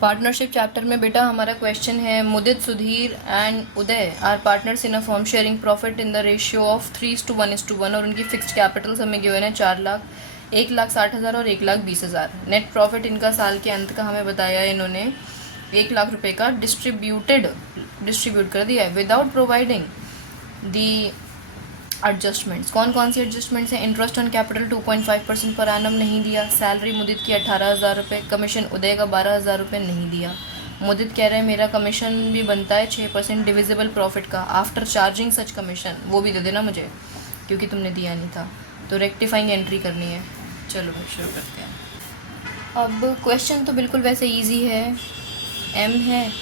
Partnership chapter में बेटा हमारा क्वेश्चन है, Mudit, Sudhir and Uday are partners in a firm sharing profit in the ratio of 3:1:1 और उनकी फिक्स्ड कैपिटल्स हमें गिवन है 4 लाख, 1,60,000 और 1,20,000। नेट प्रॉफिट इनका साल के अंत का हमें बताया इन्होंने 1 लाख रुपए का डिस्ट्रीब्यूट कर दिया है विदाउट प्रोवाइडिंग दी एडजस्टमेंट्स। कौन कौन सी एडजस्टमेंट्स हैं? Interest on capital 2.5% per annum नहीं दिया, सैलरी मुदित की 18,000 रुपये, कमीशन उदय का 12,000 रुपये नहीं दिया। मुदित कह रहे हैं मेरा कमीशन भी बनता है 6% डिविजिबल प्रॉफिट का आफ्टर चार्जिंग सच कमीशन, वो भी दे देना मुझे क्योंकि तुमने दिया नहीं था। तो रेक्टिफाइंग एंट्री करनी है। चलो भाई शुरू करते हैं। अब क्वेश्चन तो बिल्कुल वैसे ईजी है, एम है,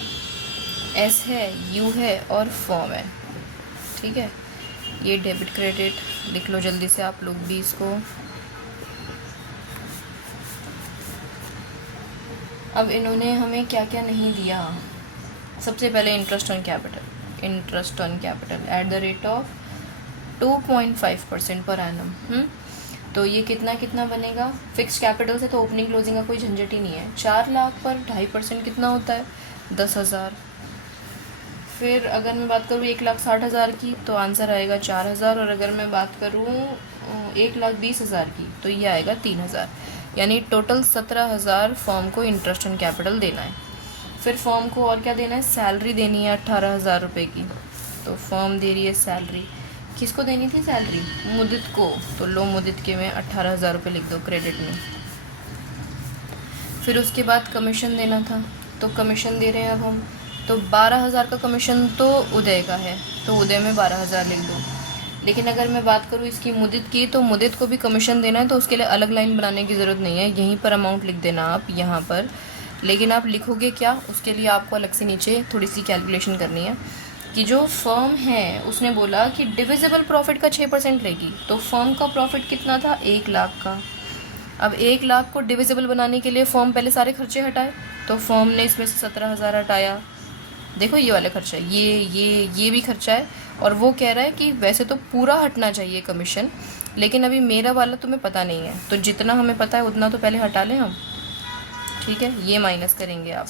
एस है, यू है और फॉर्म है, ठीक है। ये डेबिट क्रेडिट लिख लो जल्दी से आप लोग भी इसको। अब इन्होंने हमें क्या क्या नहीं दिया। सबसे पहले interest on capital at the rate of 2.5% per annum. तो ये कितना कितना बनेगा? फिक्स्ड कैपिटल से तो ओपनिंग क्लोजिंग का कोई झंझट ही नहीं है। 4 लाख पर 2.5% कितना होता है? 10,000। फिर अगर मैं बात करूँ 1,60,000 की तो आंसर आएगा 4,000, और अगर मैं बात करूँ 1,20,000 की तो ये आएगा 3,000। यानी टोटल 17,000 फॉर्म को इंटरेस्ट ऑन कैपिटल देना है। फिर फॉर्म को और क्या देना है? सैलरी देनी है 18,000 रुपये की। तो फॉर्म दे रही है सैलरी। किसको देनी थी सैलरी? मुदित को। तो लो मुदित के में 18,000 रुपये लिख दो क्रेडिट में। फिर उसके बाद कमीशन देना था, तो कमीशन दे रहे हैं अब हम। तो 12,000 का कमीशन तो उदय का है, तो उदय में 12,000 लिख दो। लेकिन अगर मैं बात करूँ इसकी मुदित की, तो मुदित को भी कमीशन देना है, तो उसके लिए अलग लाइन बनाने की ज़रूरत नहीं है, यहीं पर अमाउंट लिख देना आप यहाँ पर। लेकिन आप लिखोगे क्या, उसके लिए आपको अलग से नीचे थोड़ी सी कैलकुलेशन करनी है कि जो फर्म है उसने बोला कि डिविजिबल प्रॉफिट का 6% लेगी। तो फर्म का प्रॉफिट कितना था? 1 लाख का। अब 1 लाख को डिविजिबल बनाने के लिए फर्म पहले सारे खर्चे हटाए, तो फर्म ने इसमें से 17,000 हटाया। देखो ये वाला खर्चा है, ये भी खर्चा है। और वो कह रहा है कि वैसे तो पूरा हटना चाहिए कमीशन, लेकिन अभी मेरा वाला तुम्हें पता नहीं है, तो जितना हमें पता है उतना तो पहले हटा लें हम, ठीक है। ये माइनस करेंगे आप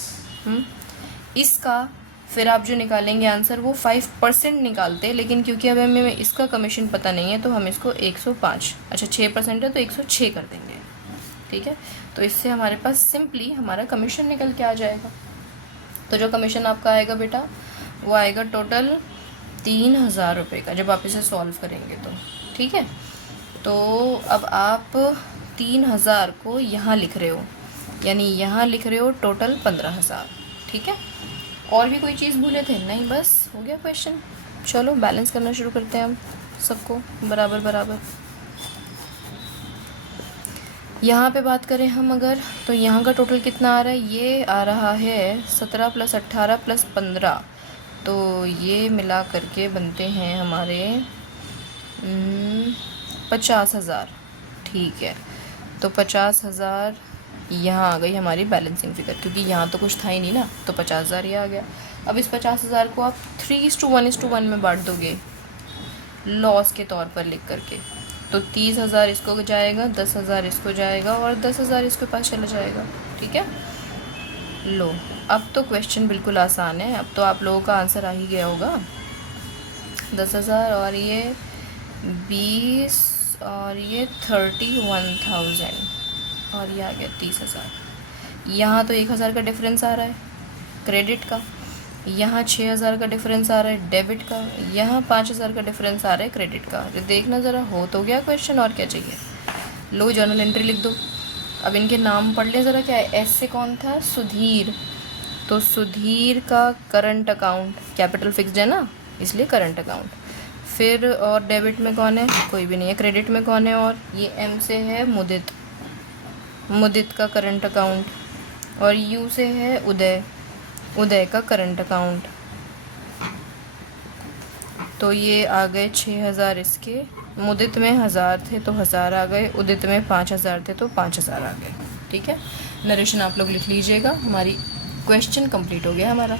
इसका। फिर आप जो निकालेंगे आंसर वो 5% निकालते, लेकिन क्योंकि अब हमें इसका कमीशन पता नहीं है तो हम इसको 105, अच्छा 6% है तो 106 कर देंगे, ठीक है। तो इससे हमारे पास सिंपली हमारा कमीशन निकल के आ जाएगा। तो जो कमीशन आपका आएगा बेटा वो आएगा टोटल 3,000 रुपये का, जब आप इसे सॉल्व करेंगे तो, ठीक है। तो अब आप 3,000 को यहाँ लिख रहे हो, यानी यहाँ लिख रहे हो टोटल 15,000, ठीक है। और भी कोई चीज़ भूले थे? नहीं, बस हो गया क्वेश्चन। चलो बैलेंस करना शुरू करते हैं हम सबको बराबर बराबर। यहाँ पे बात करें हम अगर, तो यहाँ का टोटल कितना आ रहा है? ये आ रहा है 17 + 18 + 15, तो ये मिला करके बनते हैं हमारे 50,000, ठीक है। तो 50,000 यहाँ आ गई हमारी बैलेंसिंग फिगर, क्योंकि यहाँ तो कुछ था ही नहीं ना, तो 50,000 ये आ गया। अब इस 50,000 को आप 3:1:1 में बांट दोगे लॉस के तौर पर लिख करके, तो 30,000 इसको जाएगा, 10,000 इसको जाएगा और 10,000 इसके पास चला जाएगा, ठीक है। लो अब तो क्वेश्चन बिल्कुल आसान है, अब तो आप लोगों का आंसर आ ही गया होगा। 10,000 और ये 20 और ये 31,000 और ये आ गया 30,000। यहाँ तो 1,000 का डिफरेंस आ रहा है क्रेडिट का, यहाँ 6,000 का डिफरेंस आ रहा है डेबिट का, यहाँ 5,000 का डिफरेंस आ रहा है क्रेडिट का। तो देखना ज़रा, हो तो गया क्वेश्चन, और क्या चाहिए। लो जर्नल एंट्री लिख दो। अब इनके नाम पढ़ लें ज़रा, क्या है? एस से कौन था? सुधीर। तो सुधीर का करंट अकाउंट, कैपिटल फिक्स्ड है ना इसलिए करंट अकाउंट। फिर और डेबिट में कौन है? कोई भी नहीं है। क्रेडिट में कौन है? और ये एम से है मुदित का करंट अकाउंट, और यू से है उदय का करंट अकाउंट। तो ये आ गए 6,000 इसके, मुदित में 1,000 थे तो 1,000 आ गए, उदित में 5,000 थे तो 5,000 आ गए, ठीक है। नरेशन आप लोग लिख लीजिएगा। हमारी क्वेश्चन कंप्लीट हो गया हमारा।